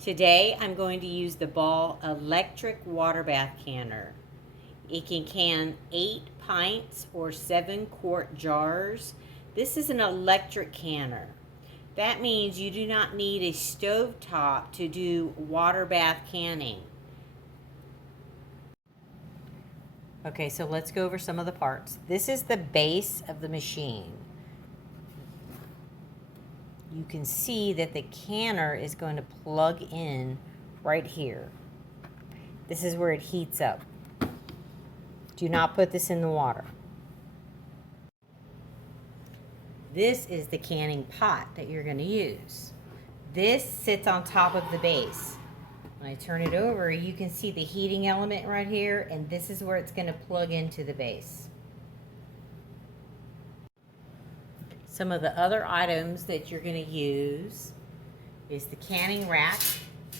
Today I'm going to use the Ball electric water bath canner. It can can 8 pints or 7-quart jars. This is an electric canner. That means you do not need a stove top to do water bath canning. Okay, so let's go over some of the parts. This is the base of the machine. You can see that the canner is going to plug in right here. This is where it heats up. Do not put this in the water. This is the canning pot that you're going to use. This sits on top of the base. When I turn it over, you can see the heating element right here, and this is where it's going to plug into the base. Some of the other items that you're going to use is the canning rack.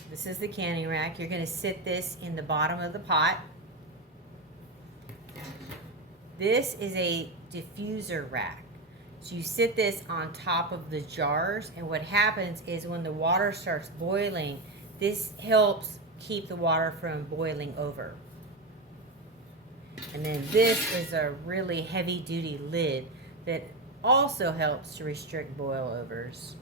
This is the canning rack. You're going to sit this in the bottom of the pot. This is a diffuser rack. So you sit this on top of the jars, and what happens is when the water starts boiling, this helps keep the water from boiling over. And then this is a really heavy-duty lid that also helps to restrict boilovers.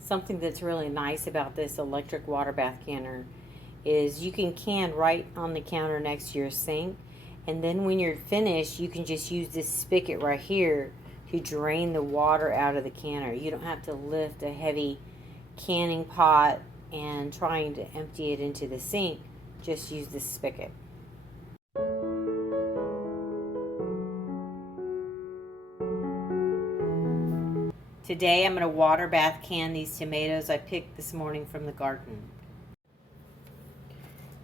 Something that's really nice about this electric water bath canner is you can can right on the counter next to your sink, and then when you're finished you can just use this spigot right here to drain the water out of the canner. You don't have to lift a heavy canning pot and trying to empty it into the sink. Just use this spigot. Today I'm going to water bath can these tomatoes I picked this morning from the garden.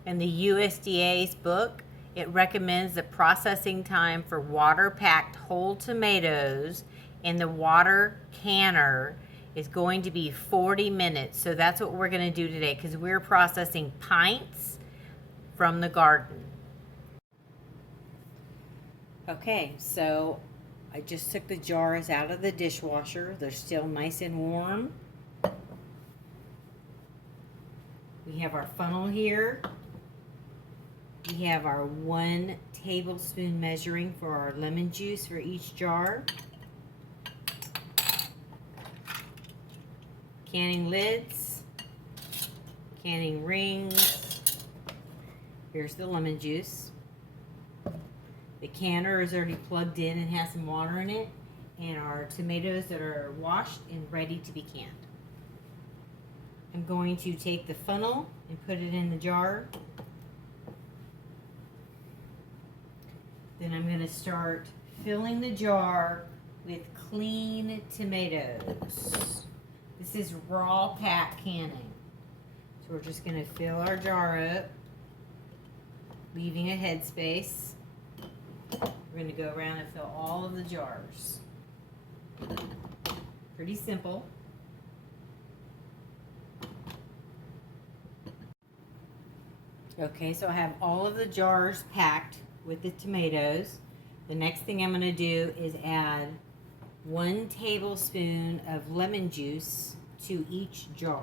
In the USDA's book, it recommends the processing time for water-packed whole tomatoes in the water canner is going to be 40 minutes. So that's what we're going to do today because we're processing pints from the garden. Okay, so I just took the jars out of the dishwasher. They're still nice and warm. We have our funnel here. We have our 1 tablespoon measuring for our lemon juice for each jar. Canning lids. Canning rings. Here's the lemon juice. The canner is already plugged in and has some water in it. And our tomatoes that are washed and ready to be canned. I'm going to take the funnel and put it in the jar. Then I'm going to start filling the jar with clean tomatoes. This is raw pack canning. So we're just going to fill our jar up, leaving a headspace. We're going to go around and fill all of the jars. Pretty simple. Okay, so I have all of the jars packed with the tomatoes. The next thing I'm going to do is add 1 tablespoon of lemon juice to each jar.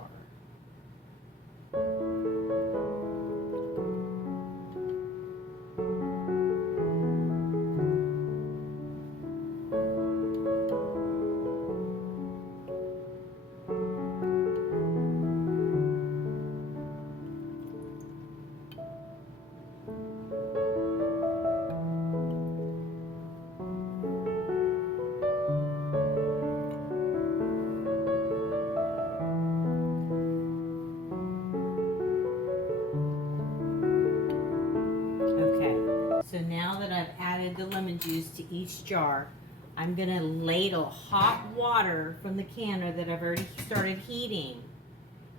So now that I've added the lemon juice to each jar, I'm going to ladle hot water from the canner that I've already started heating.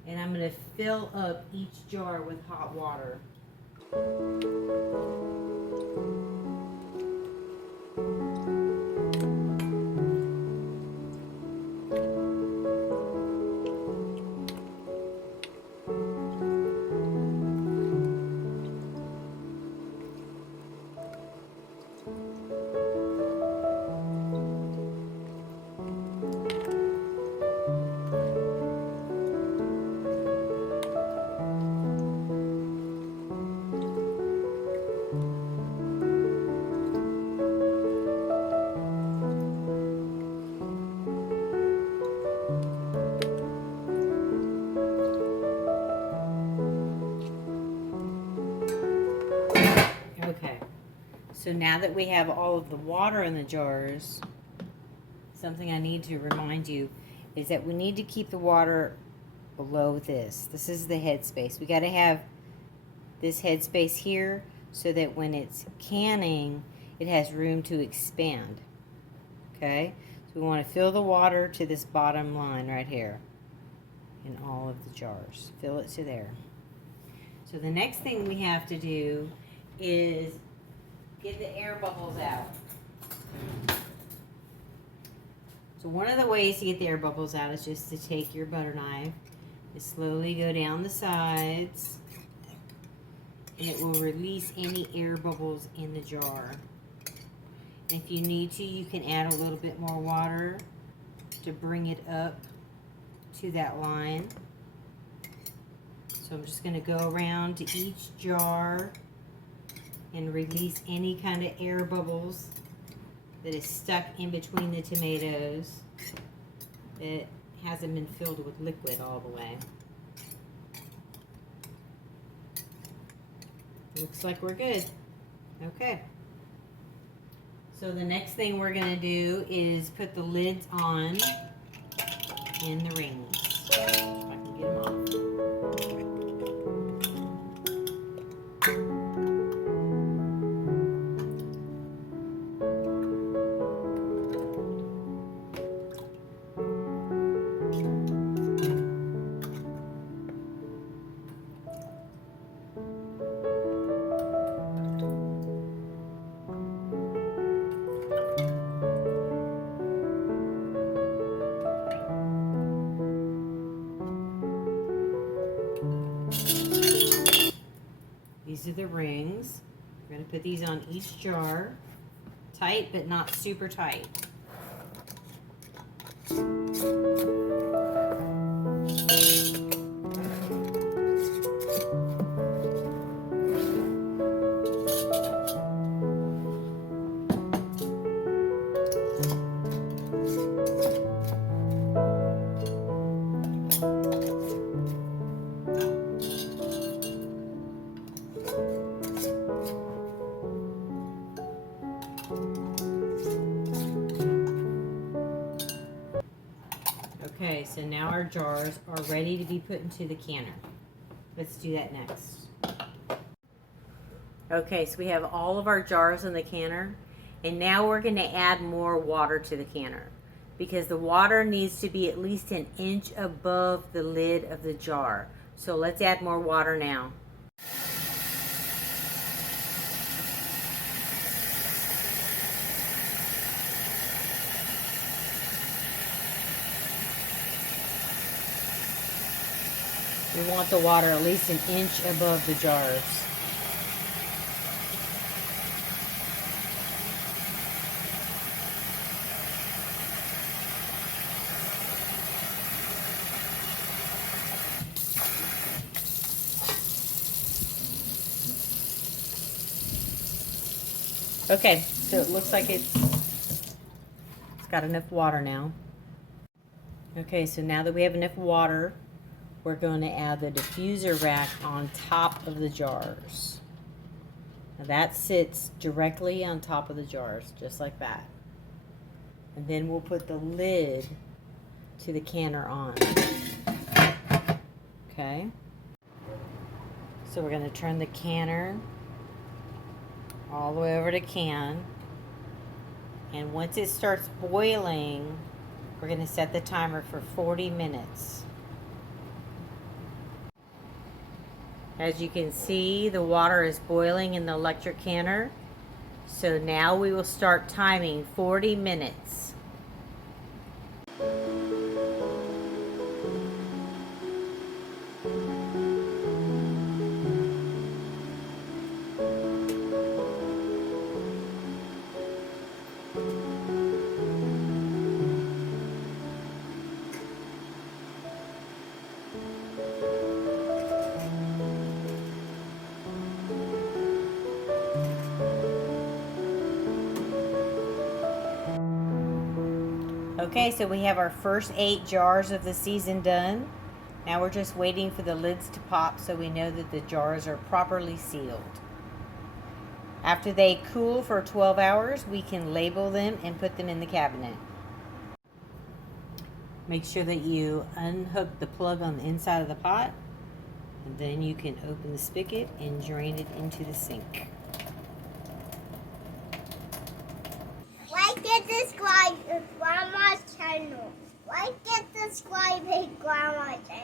And I'm going to fill up each jar with hot water. So now that we have all of the water in the jars, something I need to remind you is that we need to keep the water below this. This is the headspace. We got to have this headspace here so that when it's canning, it has room to expand. Okay? So we want to fill the water to this bottom line right here in all of the jars. Fill it to there. So the next thing we have to do is get the air bubbles out. So one of the ways to get the air bubbles out is just to take your butter knife and slowly go down the sides, and it will release any air bubbles in the jar. And if you need to, you can add a little bit more water to bring it up to that line. So I'm just going to go around to each jar and release any kind of air bubbles that is stuck in between the tomatoes that hasn't been filled with liquid all the way. Looks like we're good. Okay. So the next thing we're going to do is put the lids on in the rings. If I can get them off. These are the rings. We're going to put these on each jar. Tight, but not super tight. Okay, so now our jars are ready to be put into the canner. Let's do that next. Okay, so we have all of our jars in the canner, and now we're going to add more water to the canner because the water needs to be at least an inch above the lid of the jar. So let's add more water now. We want the water at least an inch above the jars. Okay, so it looks like it's got enough water now. Okay, so now that we have enough water, we're going to add the diffuser rack on top of the jars. Now that sits directly on top of the jars, just like that. And then we'll put the lid to the canner on. Okay. So we're going to turn the canner all the way over to can. And once it starts boiling, we're going to set the timer for 40 minutes. As you can see, the water is boiling in the electric canner. So now we will start timing 40 minutes. Okay, so we have our first 8 jars of the season done. Now we're just waiting for the lids to pop so we know that the jars are properly sealed. After they cool for 12 hours, we can label them and put them in the cabinet. Make sure that you unhook the plug on the inside of the pot, and then you can open the spigot and drain it into the sink. Like and subscribe to Grandma's channel. Like and subscribe to Grandma's channel.